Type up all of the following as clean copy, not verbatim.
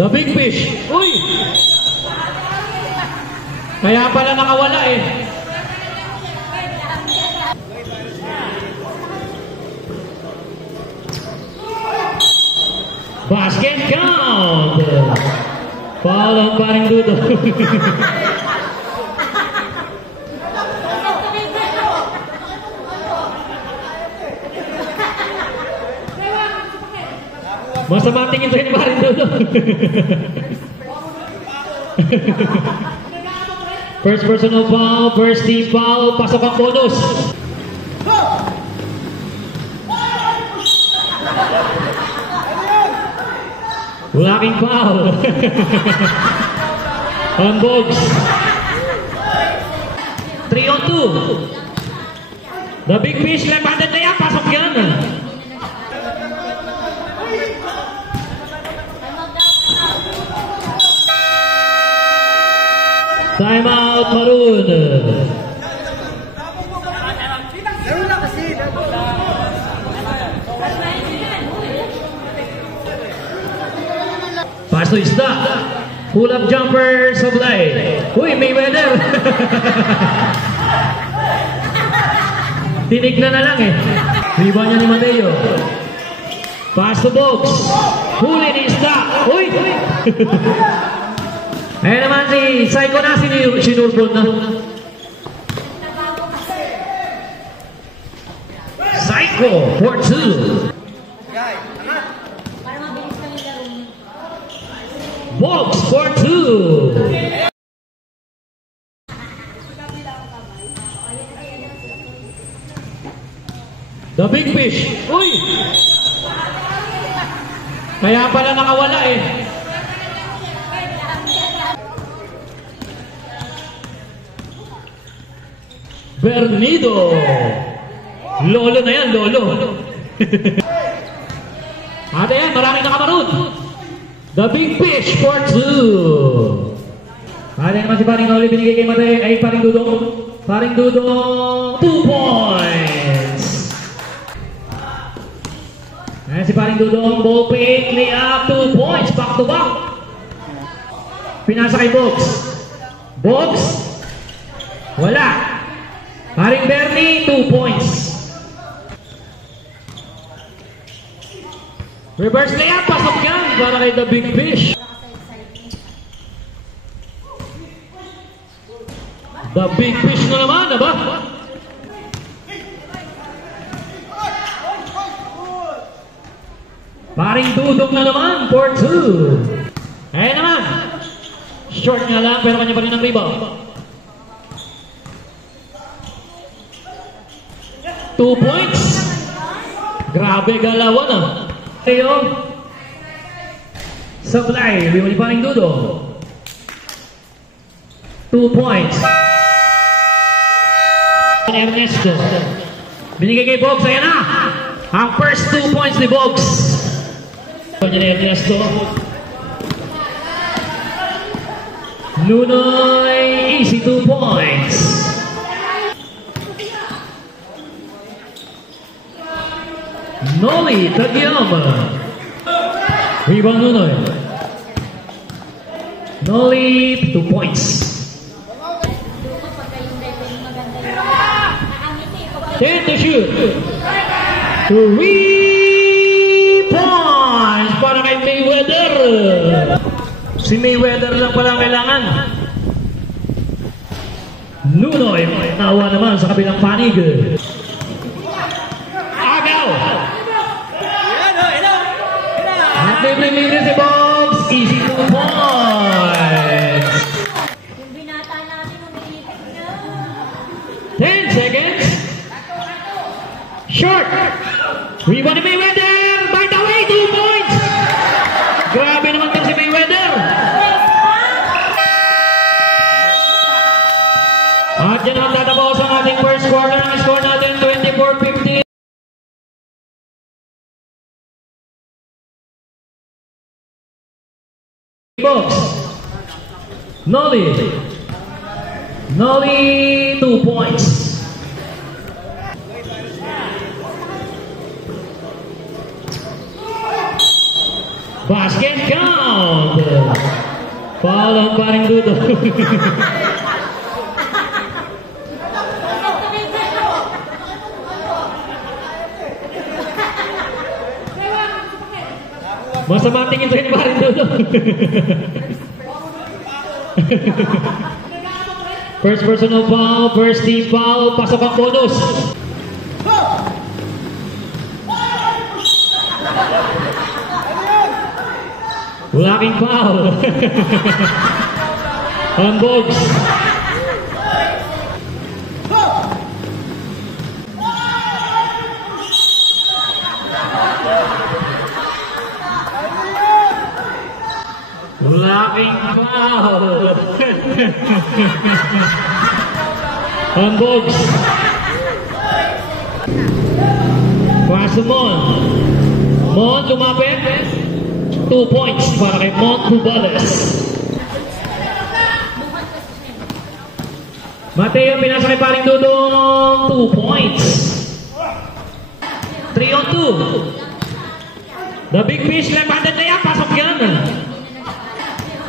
The Big Fish. Uy! Kaya pala nakawala eh. Basket count. Foul ang paring Dudo. Masama tingin sa'yo ni paring Dudo. First personal foul, first team foul, pasok ang bonus. Blocking foul. On Bogs. 3-on-2. The Big Fish left-handed layup, pasok yan. Time out, Maroon. Pass to Isda. Pull-up jumper, Sablay. Uy, Mayweather. Tinignan na lang eh. Rebound niya ni Mateo. Pass to Bogs. Huli ni Isda. Uy! Ayan naman si Psycho na, sinurbon na. Psycho for 2. Bogs for 2. The Big Fish. Uy! Kaya pala nakawala eh. Bernido. Lolo na yan, lolo. At ayan, maraming nakamarun. The Big Fish for 2. At ayan naman si paring Noli, binigay kay Matay, ay paring Dudong. Paring Dudong, 2 points. Ayan si paring Dudong, ball fake, layup, 2 points, back to back. Pinasa kay Bogs. Bogs, wala. Paring Bernie, 2 points. Reverse layup, pasok yan para kay The Big Fish. The Big Fish na naman, aba? Paring Dudong na naman for 2. Ayan naman. Short nga lang, pero kanya pa rin ang rebound. 2 points. Grabe galawan ah. Tayo. Sablay. Limali paring Dudo. 2 points. Ernesto. Binigay kay Bogs. Ayan na. Ang first 2 points ni Bogs. Ernesto. Nunoy. Easy 2 points. Noli Tagiyama. Rebound Nunoy. Noli, 2 points. 10 to shoot. 3 points para kay Mayweather. Si Mayweather lang pala kailangan. Nunoy, nawa naman sa kabilang panig. Libre si Bogs, easy 2 points. Yung binata natin umiipit na. 10 seconds. Short. Rebound ni Mayweather. By the way, 2 points. Grabe naman din si Mayweather. At yan ang tatapos ang ating first quarter. Ang score natin 24-15. Bogs. Noli. Noli, 2 points. Basket count. Foul ang paring Dudong. Masama tingin sa'yo paring Dudong. First personal foul, first team foul, pasok ang bonus. Walaking foul. Ang Bogs. Walaking foul. Ang Bogs. Paso Mon. Mon lumapit. 2 points para kay Mon Cubales. Mateo pinasa kay paring Dudong. 2 points. 3 on 2. The big fish left-handed layup. Pasok yan.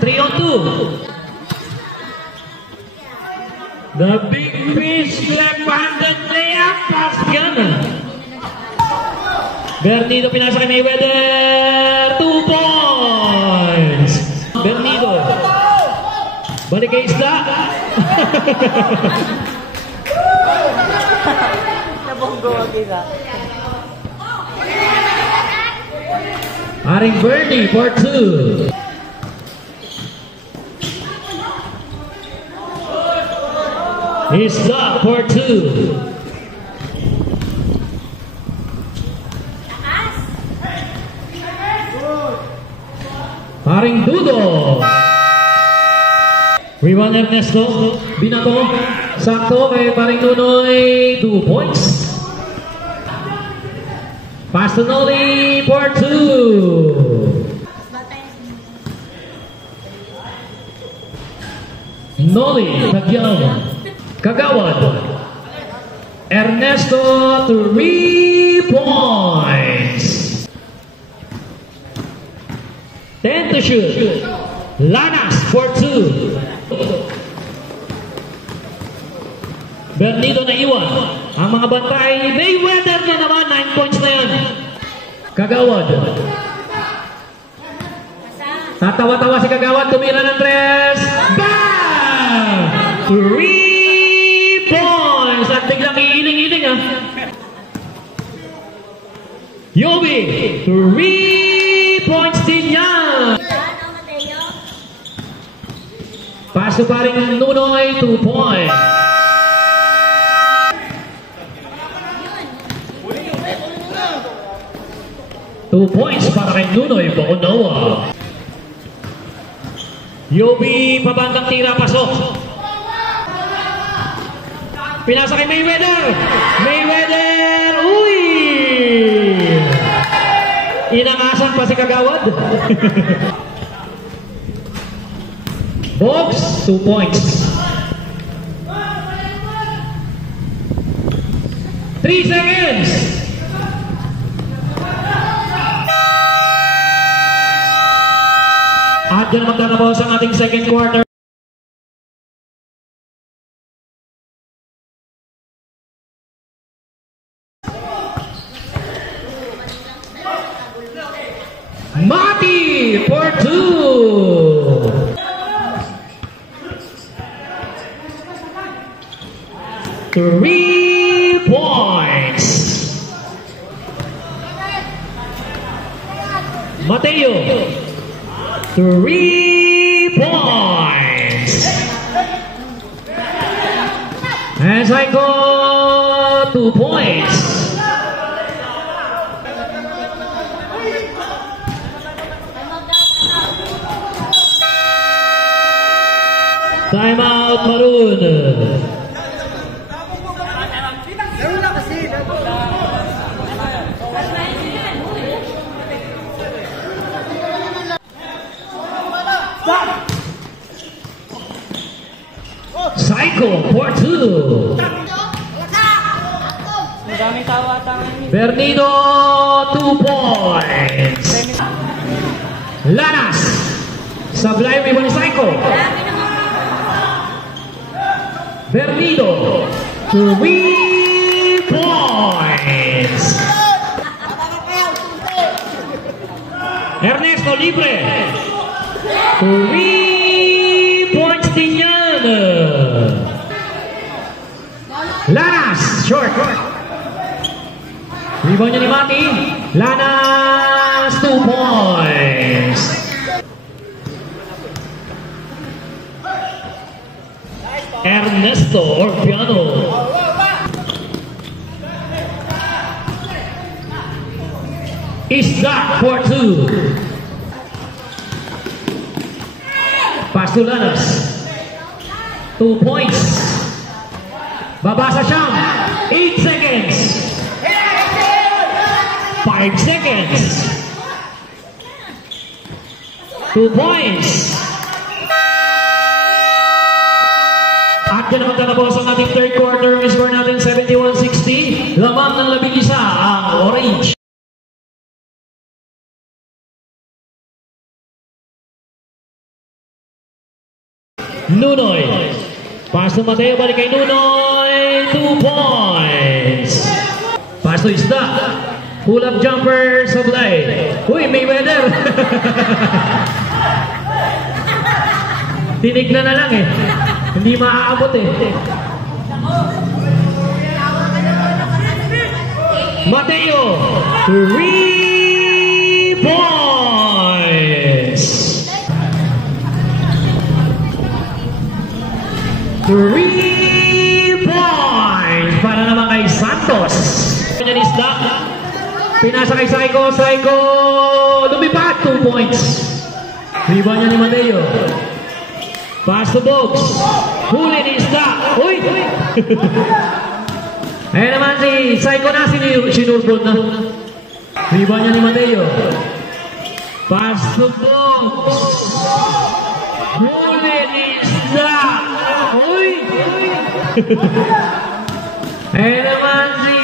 3 on 2. The big fish left-handed layup. Pasok yan. Bernido pinasa kay Mayweather. 2 points. Bernido. Balik kay Isla. Nabonggo ang isa. Aring Bernie for 2. Isla for 2. Paring Dudong. Rebound Ernesto. Binato. Sakto kay paring Nunoy. 2 points. Pass to Noli for 2. Noli. Kagawad. Ernesto. 3 points. 10 to shoot. Lanas for 2. Bernido na iwan. Ang mga bantay, Mayweather na naman. 9 points na yan. Kagawad. Tatawa-tawa si Kagawad. Tumira ng 3. Bam! 3 points. At biglang iiling-iling ah. Yobi. 3 points din yan. Paso pa rin Nunoy, 2 points. Two points para kay Nunoy Baconawa. Yobi, pabandang tira, pasok. Pinasa kay Mayweather. Mayweather, uy! Inangasan pa si Kagawad. Box, 2 points. 3 seconds. At dyan magtatapos ang ating second quarter. Mati for 2. 3 points. Mateo. 3 points. And Psycho, 2 points. Time out, Maroon. Psycho for 2. Madaming tawa tangan niya. Bernido, 2 points. Lanas, Sablay, may ni Psycho. Marami naman. Bernido. 3 points. Ernesto Libre. 3 points din yan. Lanas, short. Rebound niya ni Mati. Lanas, 2 points. Ernesto Orpiano. Isda for 2. Pass to Lanas. 2 points. Babasa siya. 8 seconds. 5 seconds. 2 points. At yan naman tatapos ang ating third quarter. May score natin 71-60. Lamang ng 11 ang Orange. Nunoy. Pass to Mateo, balik kay Nunoy. 2 points. Pass to Isda. Pull-up jumper, Sablay. Uy, Mayweather. Tinignan na lang eh. Hindi maaabot eh. Mateo. 3 points. 3 points para naman kay Santos. Yan Isda. Pinasa kay Psycho. Psycho. Lumipat. 2 points. Rebound niya ni Mateo. Pass to Bogs. Huli ni Isda. Uy! Ayan naman si Psycho na sinurbol na. Rebound niya ni Mateo. Pass to Bogs. Huli ni Isda. Uy! Ayan naman si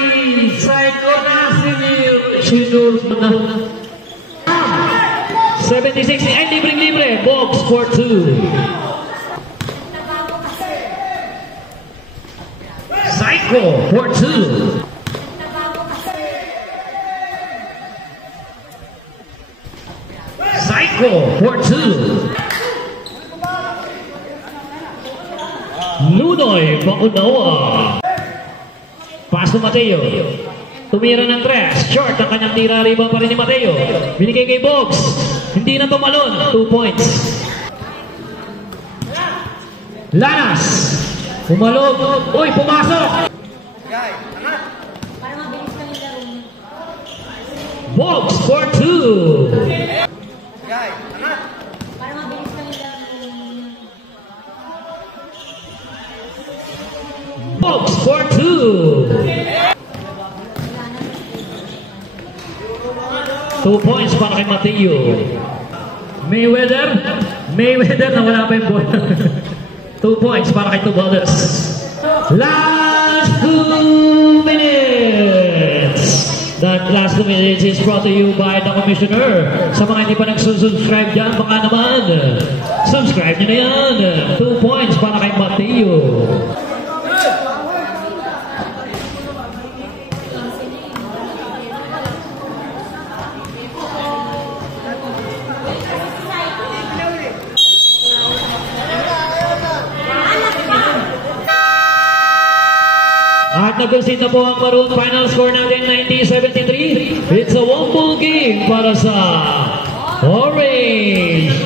Psycho na sinurbol na. 76 and libre. Bogs for 2. Psycho for 2. Psycho for 2. Nunoy Makunawa. Pass to Mateo. Tumira ng 3. Short ang kanyang tira. Rebound pa rin ni Mateo. Binigay kay Bogs. Hindi na tumalon. 2 points. Lanas. Pumalog. Uy, pumasok. Para mabilis lang yung laro niya. Bogs for 2. Para mabilis lang yung laro niya. Bogs for 2. 2 points para kay Mateo. Mayweather na wala pa yung ball. 2 points para kay Tubaldes. Last 2 minutes. That last 2 minutes is brought to you by the Commissioner. Sa mga hindi pa nagsusubscribe dyan, baka naman, subscribe nyo na yan. 2 points para kay Mateo. At nag-concede na po ang Maroon. Final score natin 90-73. It's a one-ball game para sa Orange.